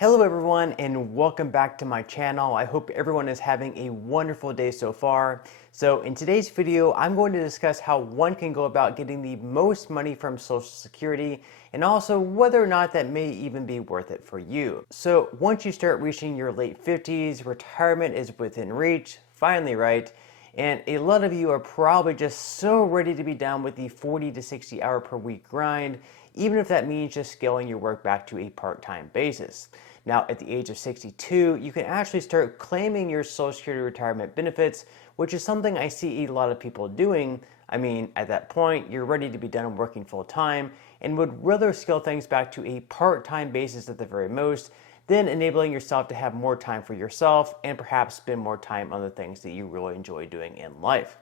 Hello everyone and welcome back to my channel. I hope everyone is having a wonderful day so far. So in today's video, I'm going to discuss how one can go about getting the most money from Social Security and also whether or not that may even be worth it for you. So once you start reaching your late 50s, retirement is within reach, finally, right? And a lot of you are probably just so ready to be done with the 40 to 60 hour per week grind, even if that means just scaling your work back to a part-time basis. Now, at the age of 62, you can actually start claiming your Social Security retirement benefits, which is something I see a lot of people doing. I mean, at that point, you're ready to be done working full-time and would rather scale things back to a part-time basis at the very most, then enabling yourself to have more time for yourself and perhaps spend more time on the things that you really enjoy doing in life.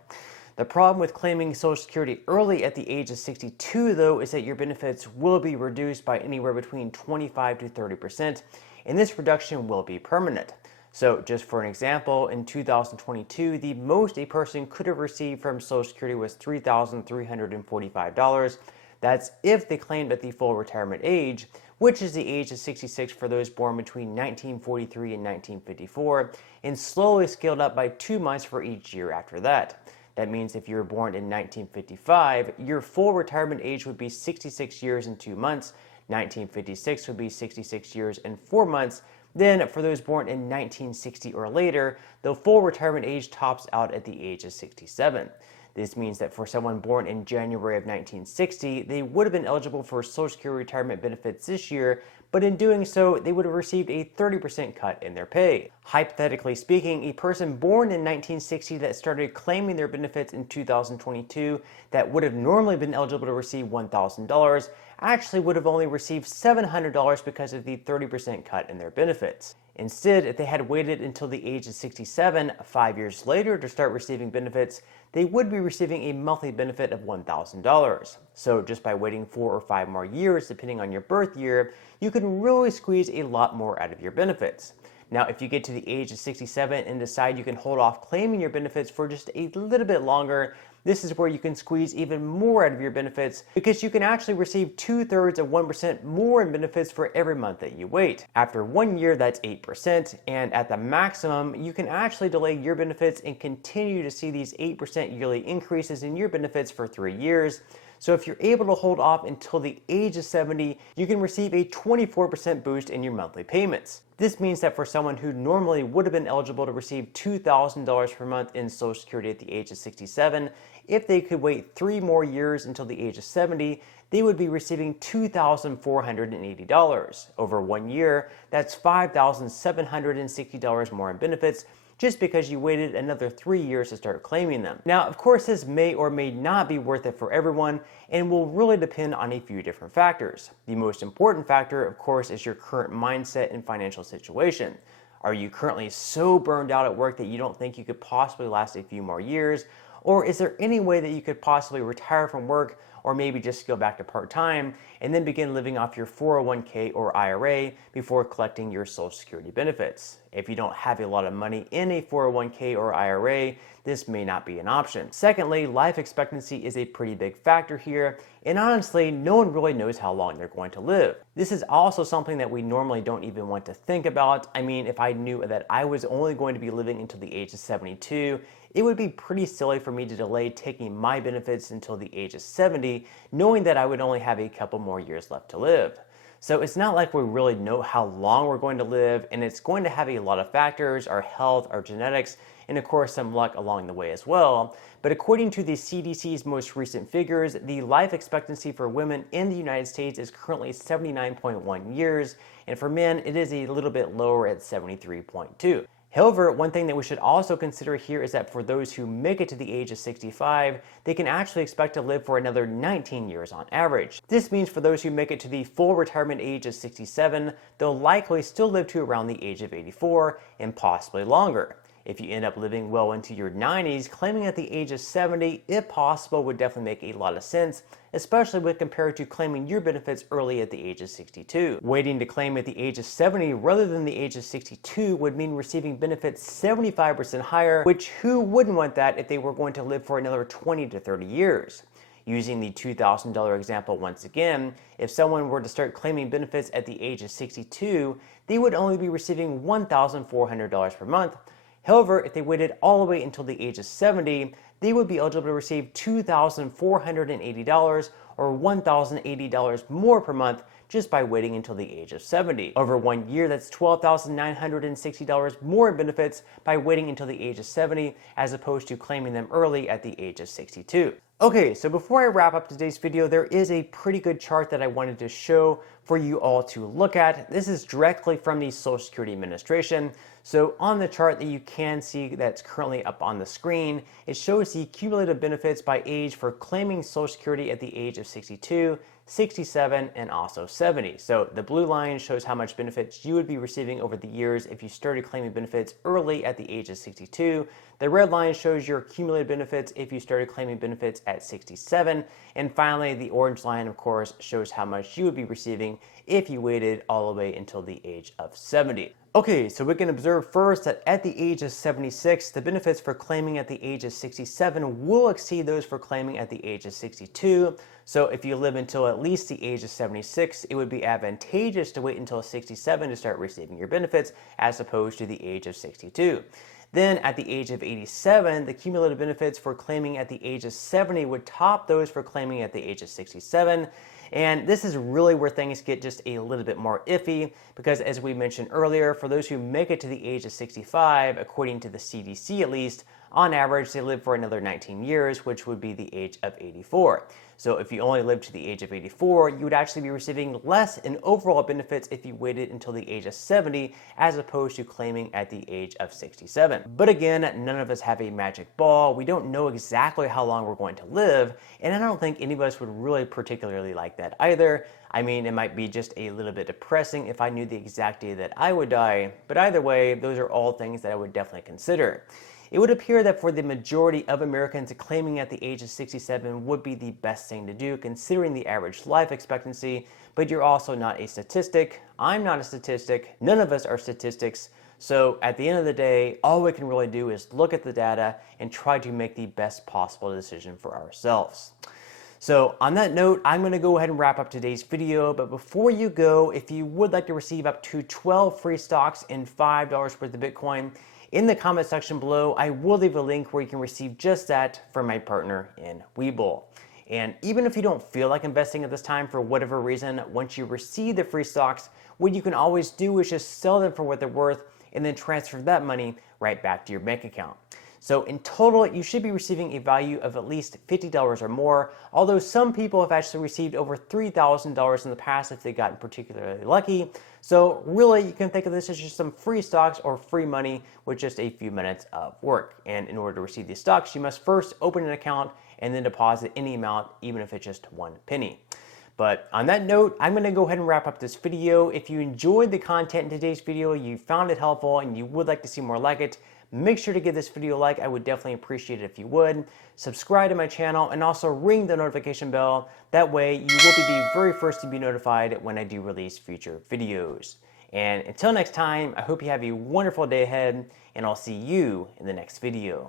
The problem with claiming Social Security early at the age of 62, though, is that your benefits will be reduced by anywhere between 25 to 30%, and this reduction will be permanent. So just for an example, in 2022, the most a person could have received from Social Security was $3,345. That's if they claimed at the full retirement age, which is the age of 66 for those born between 1943 and 1954, and slowly scaled up by 2 months for each year after that. That means if you were born in 1955, your full retirement age would be 66 years and 2 months, 1956 would be 66 years and 4 months, then for those born in 1960 or later, the full retirement age tops out at the age of 67. This means that for someone born in January of 1960, they would have been eligible for Social Security retirement benefits this year, but in doing so, they would have received a 30% cut in their pay. Hypothetically speaking, a person born in 1960 that started claiming their benefits in 2022 that would have normally been eligible to receive $1,000 actually would have only received $700 because of the 30% cut in their benefits. Instead, if they had waited until the age of 67, 5 years later, to start receiving benefits, they would be receiving a monthly benefit of $1,000. So just by waiting 4 or 5 more years, depending on your birth year, you can really squeeze a lot more out of your benefits. Now, if you get to the age of 67 and decide you can hold off claiming your benefits for just a little bit longer, this is where you can squeeze even more out of your benefits because you can actually receive 2/3 of 1% more in benefits for every month that you wait. After 1 year, that's 8%, and at the maximum, you can actually delay your benefits and continue to see these 8% yearly increases in your benefits for 3 years. So if you're able to hold off until the age of 70, you can receive a 24% boost in your monthly payments. This means that for someone who normally would have been eligible to receive $2,000 per month in Social Security at the age of 67, if they could wait 3 more years until the age of 70, they would be receiving $2,480. Over 1 year, that's $5,760 more in benefits, just because you waited another 3 years to start claiming them. Now, of course, this may or may not be worth it for everyone and will really depend on a few different factors. The most important factor, of course, is your current mindset and financial situation. Are you currently so burned out at work that you don't think you could possibly last a few more years? Or is there any way that you could possibly retire from work or maybe just go back to part-time and then begin living off your 401k or IRA before collecting your Social Security benefits? If you don't have a lot of money in a 401k or IRA, this may not be an option. Secondly, life expectancy is a pretty big factor here, and honestly, no one really knows how long they're going to live. This is also something that we normally don't even want to think about. I mean, if I knew that I was only going to be living until the age of 72, it would be pretty silly for me to delay taking my benefits until the age of 70, knowing that I would only have a couple more years left to live. So it's not like we really know how long we're going to live, and it's going to have a lot of factors, our health, our genetics, and of course some luck along the way as well. But according to the CDC's most recent figures, the life expectancy for women in the United States is currently 79.1 years, and for men it is a little bit lower at 73.2. However, one thing that we should also consider here is that for those who make it to the age of 65, they can actually expect to live for another 19 years on average. This means for those who make it to the full retirement age of 67, they'll likely still live to around the age of 84 and possibly longer. If you end up living well into your 90s, claiming at the age of 70, if possible, would definitely make a lot of sense, especially when compared to claiming your benefits early at the age of 62. Waiting to claim at the age of 70 rather than the age of 62 would mean receiving benefits 75% higher, which who wouldn't want that if they were going to live for another 20 to 30 years? Using the $2,000 example once again, if someone were to start claiming benefits at the age of 62, they would only be receiving $1,400 per month. However, if they waited all the way until the age of 70, they would be eligible to receive $2,480 or $1,080 more per month just by waiting until the age of 70. Over 1 year, that's $12,960 more in benefits by waiting until the age of 70 as opposed to claiming them early at the age of 62. Okay, so before I wrap up today's video, there is a pretty good chart that I wanted to show for you all to look at. This is directly from the Social Security Administration. So on the chart that you can see that's currently up on the screen, it shows the cumulative benefits by age for claiming Social Security at the age of 62, 67, and also 70. So the blue line shows how much benefits you would be receiving over the years if you started claiming benefits early at the age of 62. The red line shows your cumulative benefits if you started claiming benefits at 67. And finally, the orange line, of course, shows how much you would be receiving if you waited all the way until the age of 70. Okay, so we can observe first that at the age of 76, the benefits for claiming at the age of 67 will exceed those for claiming at the age of 62. So if you live until at least the age of 76, it would be advantageous to wait until 67 to start receiving your benefits as opposed to the age of 62. Then at the age of 87, the cumulative benefits for claiming at the age of 70 would top those for claiming at the age of 67. And this is really where things get just a little bit more iffy because, as we mentioned earlier, for those who make it to the age of 65, according to the CDC at least, on average, they live for another 19 years, which would be the age of 84. So if you only live to the age of 84, you would actually be receiving less in overall benefits if you waited until the age of 70 as opposed to claiming at the age of 67. But again, none of us have a magic ball. We don't know exactly how long we're going to live, and I don't think any of us would really particularly like that either. I mean, it might be just a little bit depressing if I knew the exact day that I would die, but either way, those are all things that I would definitely consider. It would appear that for the majority of Americans, claiming at the age of 67 would be the best thing to do considering the average life expectancy, but you're also not a statistic. I'm not a statistic. None of us are statistics. So at the end of the day, all we can really do is look at the data and try to make the best possible decision for ourselves. So on that note, I'm going to go ahead and wrap up today's video, but before you go, if you would like to receive up to 12 free stocks and $5 worth of Bitcoin, in the comment section below, I will leave a link where you can receive just that from my partner in Webull. And even if you don't feel like investing at this time for whatever reason, once you receive the free stocks, what you can always do is just sell them for what they're worth and then transfer that money right back to your bank account. So in total, you should be receiving a value of at least $50 or more, although some people have actually received over $3,000 in the past if they've gotten particularly lucky. So really, you can think of this as just some free stocks or free money with just a few minutes of work. And in order to receive these stocks, you must first open an account and then deposit any amount, even if it's just 1 penny. But on that note, I'm going to go ahead and wrap up this video. If you enjoyed the content in today's video, you found it helpful, and you would like to see more like it, make sure to give this video a like. I would definitely appreciate it if you would. Subscribe to my channel and also ring the notification bell. That way you will be the very first to be notified when I do release future videos. And until next time, I hope you have a wonderful day ahead, and I'll see you in the next video.